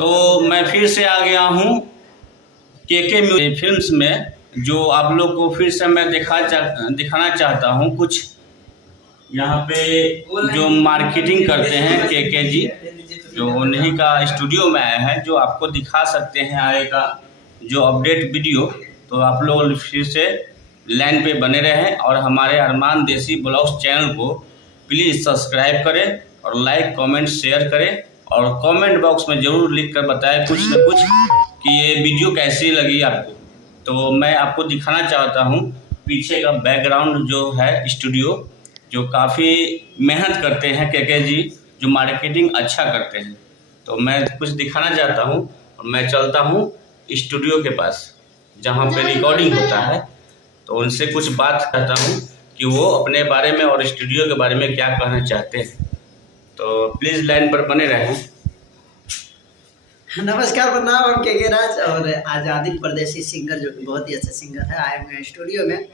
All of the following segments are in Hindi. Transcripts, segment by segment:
तो मैं फिर से आ गया हूँ के म्यूजिक फिल्म्स में, जो आप लोग को फिर से मैं दिखाना चाहता हूँ। कुछ यहाँ पे जो मार्केटिंग करते हैं के जी, जो उन्हीं का स्टूडियो में आया है, जो आपको दिखा सकते हैं आएगा जो अपडेट वीडियो। तो आप लोग फिर से लाइन पे बने रहें और हमारे अरमान देसी ब्लॉग्स चैनल को प्लीज़ सब्सक्राइब करें और लाइक कमेंट शेयर करें और कमेंट बॉक्स में ज़रूर लिख कर बताएं कुछ न कुछ कि ये वीडियो कैसी लगी आपको। तो मैं आपको दिखाना चाहता हूँ पीछे का बैकग्राउंड जो है स्टूडियो, जो काफ़ी मेहनत करते हैं के जी, जो मार्केटिंग अच्छा करते हैं। तो मैं कुछ दिखाना चाहता हूँ और मैं चलता हूँ स्टूडियो के पास जहाँ पे रिकॉर्डिंग होता है। तो उनसे कुछ बात करता हूँ कि वो अपने बारे में और स्टूडियो के बारे में क्या कहना चाहते हैं। तो प्लीज़ लाइन पर बने रहें। नमस्कार, प्रणाम। हम के राज और आज़ादी परदेसी सिंगर, जो कि बहुत ही अच्छा सिंगर है, आए हुए हैं स्टूडियो में,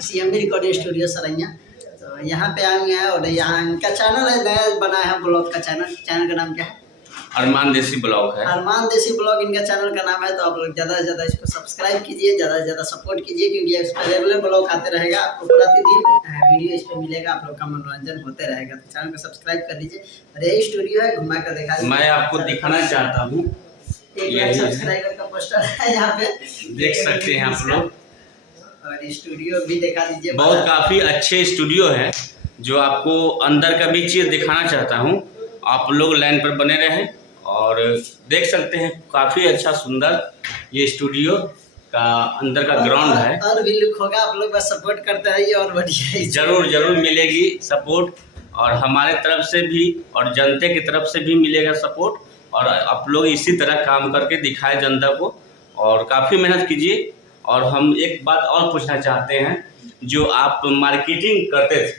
CMB रिकॉर्डिंग स्टूडियो सरैया। तो यहाँ पे आए हुए हैं और यहाँ इनका चैनल है, नया बना है ब्लॉग का चैनल का नाम क्या है? अरमान देसी ब्लॉग है। अरमान देसी ब्लॉग इनका चैनल का नाम है। तो आप लोग ज़्यादा से ज़्यादा इसको सब्सक्राइब कीजिए, ज़्यादा से ज़्यादा सपोर्ट कीजिए, क्योंकि इस पर रेगुलर ब्लॉग आते रहेगा, आपको प्रतिदिन वीडियो इस पर मिलेगा, आप लोग का मनोरंजन होते रहेगा। तो चैनल को सब्सक्राइब कर लीजिए। और यही स्टूडियो है, घुमा कर दिखा दीजिए। मैं आपको दिखाना चाहता हूँ, एक सब्सक्राइबर का पोस्टर है यहाँ पे, देख सकते हैं आप लोग। और स्टूडियो भी दिखा दीजिए। बहुत काफ़ी अच्छे स्टूडियो है, जो आपको अंदर का भी चीज़ दिखाना चाहता हूँ। आप लोग लाइन पर बने रहें और देख सकते हैं काफ़ी अच्छा सुंदर ये स्टूडियो का अंदर का ग्राउंड है। और भी लुक होगा, आप लोग बस सपोर्ट करते रहिए और बढ़िया जरूर मिलेगी सपोर्ट, और हमारे तरफ से भी और जनता की तरफ से भी मिलेगा सपोर्ट। और आप लोग इसी तरह काम करके दिखाए जनता को, और काफ़ी मेहनत कीजिए। और हम एक बात और पूछना चाहते हैं, जो आप मार्केटिंग करते थे,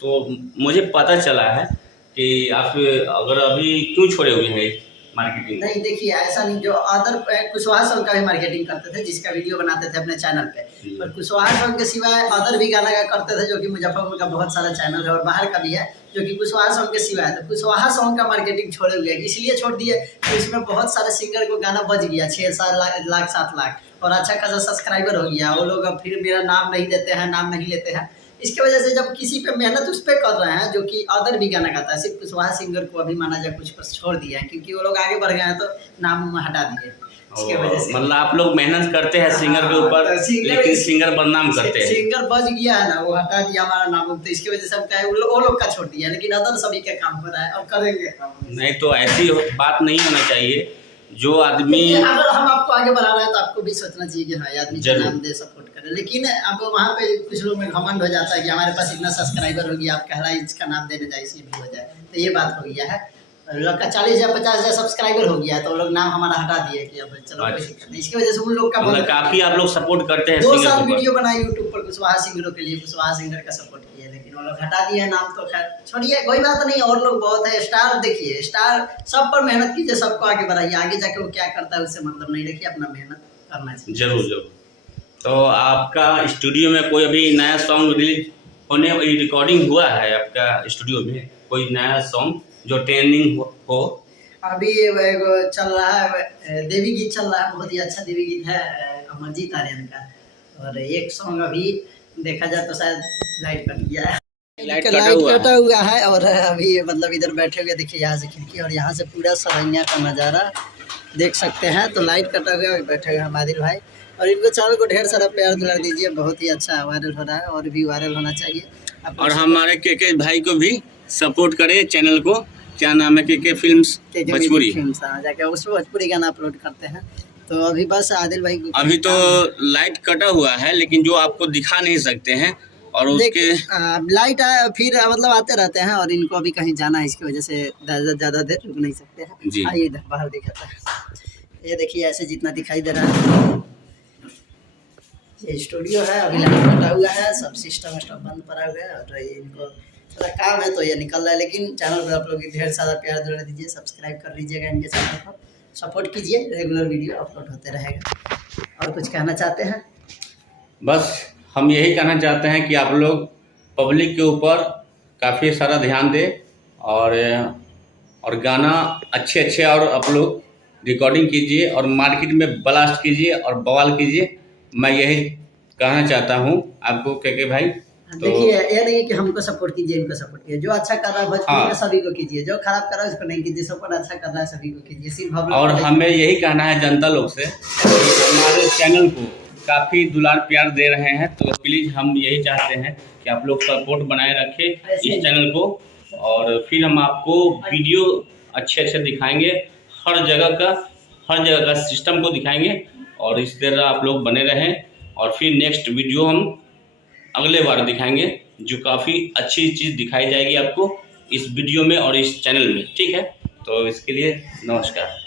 तो मुझे पता चला है कि आप अगर अभी क्यों छोड़े हुए हैं मार्केटिंग? नहीं, देखिए ऐसा नहीं, जो अदर कुशवाहा सॉन्ग का भी मार्केटिंग करते थे, जिसका वीडियो बनाते थे अपने चैनल पे। पर कुशवाहा सॉन्ग के सिवाय अदर भी गाना का करते थे, जो कि मुजफ्फरपुर का बहुत सारा चैनल है और बाहर का भी है, जो कि कुशवाहा सॉन्ग के सिवाय। तो कुशवाहा सॉन्ग का मार्केटिंग छोड़े हुए, इसलिए छोड़ दिए कि इसमें बहुत सारे सिंगर को गाना बज गया, 6-7 लाख 7 लाख, और अच्छा खासा सब्सक्राइबर हो गया। वो लोग अब फिर मेरा नाम नहीं देते हैं, नाम नहीं लेते हैं। इसकी वजह से जब किसी पे मेहनत उस पर कर रहे हैं, जो कि अदर भी गाना गाता है, सिर्फ कुशवाहा सिंगर को अभी माना जाए कुछ पर छोड़ दिया है, क्योंकि वो लोग आगे बढ़ गए हैं तो नाम हटा दिए। इसके वजह से मतलब आप लोग मेहनत करते हैं सिंगर के ऊपर, लेकिन सिंगर बदनाम करते हैं। सिंगर बच गया है ना, वो हटा दिया हमारा नाम। तो इसकी वजह से हम क्या है, वो लोग का छोड़ दिया, लेकिन अदर सभी का काम हो रहा है और करेंगे। नहीं, तो ऐसी बात नहीं होना चाहिए। जो आदमी, अगर हम आपको आगे बढ़ा रहे हैं तो आपको भी सोचना चाहिए कि हाँ, आदमी का नाम दे, सपोर्ट करे। लेकिन अब वहाँ पे कुछ लोग में घमंड हो जाता है कि हमारे पास इतना सब्सक्राइबर हो गया, आप कह रहा है इसका नाम देने जाए, इसलिए भी हो जाए। तो ये बात हो गया है। लोग का 40,000 50,000 सब्सक्राइबर हो गया, तो लोग नाम हमारा हटा दिए कि अब चलो कोई दिक्कत नहीं। इसकी वजह से उन लोग का काफी आप लोग सपोर्ट करते हैं। 2 साल वीडियो बनाई यूट्यूब पर कुशवाहा सिंगरों के लिए, कुशवाहा सिंगर का सपोर्ट किया, लेकिन वो लोग हटा दिए नाम। तो खैर छोड़िए, कोई बात नहीं। और लोग बहुत है, स्टार देखिए, स्टार सब पर मेहनत कीजिए, सबको आगे बढ़ाइए। आगे जाके वो क्या करता है उससे मतलब नहीं रखिए, अपना मेहनत करना चाहिए। जरूर। तो आपका स्टूडियो में कोई अभी नया सॉन्ग रिलीज होने, रिकॉर्डिंग हुआ है आपका स्टूडियो में? कोई नया सॉन्ग जो ट्रेंडिंग हो? अभी चल रहा है, देवी गीत चल रहा है, बहुत ही अच्छा देवी गीत है अमरजीत आर्यन का। और एक सॉन्ग अभी देखा जाए तो शायद लाइट कट गया है, लाइट कटा हुआ है। और अभी मतलब इधर बैठे हुए, देखिए यहाँ से खिड़की और यहाँ से पूरा सरैया का नज़ारा देख सकते हैं। तो लाइट कटा हुआ, बैठे हुए हम आदिल भाई। और इनको चैनल को ढेर सारा प्यार दुलार दीजिए, बहुत ही अच्छा वायरल हो रहा है और भी वायरल होना चाहिए। और हमारे के भाई को भी सपोर्ट करें, चैनल को क्या नाम है, के फिल्म्स भोजपुरी फिल्म्स, जाके उसमें भोजपुरी गाना अपलोड करते हैं। तो अभी बस आदिल भाई को अभी तो लाइट कटा हुआ है, लेकिन जो आपको दिखा नहीं सकते हैं। और उसके लाइट फिर मतलब आते रहते हैं, और इनको अभी कहीं जाना है, इसकी वजह से ज़्यादा देर रुक नहीं सकते हैं। आइए इधर बाहर दिखाता है। ये देखिए ऐसे जितना दिखाई दे रहा है, ये स्टूडियो है। अभी लाइट कटा हुआ है, सब सिस्टम बंद पड़ा हुआ है, और इनको थोड़ा काम है तो ये निकल रहा है। लेकिन चैनल पर आप लोग ढेर सारा प्यार दुलार दीजिए, सब्सक्राइब कर लीजिएगा इनके चैनल को, सपोर्ट कीजिए, रेगुलर वीडियो अपलोड होते रहेगा। और कुछ कहना चाहते हैं? बस हम यही कहना चाहते हैं कि आप लोग पब्लिक के ऊपर काफ़ी सारा ध्यान दें, और गाना अच्छे और आप लोग रिकॉर्डिंग कीजिए और मार्केट में ब्लास्ट कीजिए और बवाल कीजिए। मैं यही कहना चाहता हूँ आपको के भाई। तो देखिए ये नहीं कि हमको सपोर्ट कीजिए इनको सपोर्ट कीजिए, जो अच्छा कर रहा है भोजपुरी में सभी को कीजिए, जो खराब कर रहा है उसको नहीं कीजिए, सब अच्छा कर रहा है सभी को कीजिए, सिर्फ हम लोग। और हमें यही कहना है जनता लोग से कि हमारे चैनल को काफ़ी दुलार प्यार दे रहे हैं, तो प्लीज़ हम यही चाहते हैं कि आप लोग सपोर्ट बनाए रखें इस चैनल को, और फिर हम आपको वीडियो अच्छे दिखाएंगे, हर जगह का सिस्टम को दिखाएंगे, और इस तरह आप लोग बने रहें। और फिर नेक्स्ट वीडियो हम अगले बार दिखाएंगे, जो काफ़ी अच्छी चीज़ दिखाई जाएगी आपको इस वीडियो में और इस चैनल में, ठीक है। तो इसके लिए नमस्कार।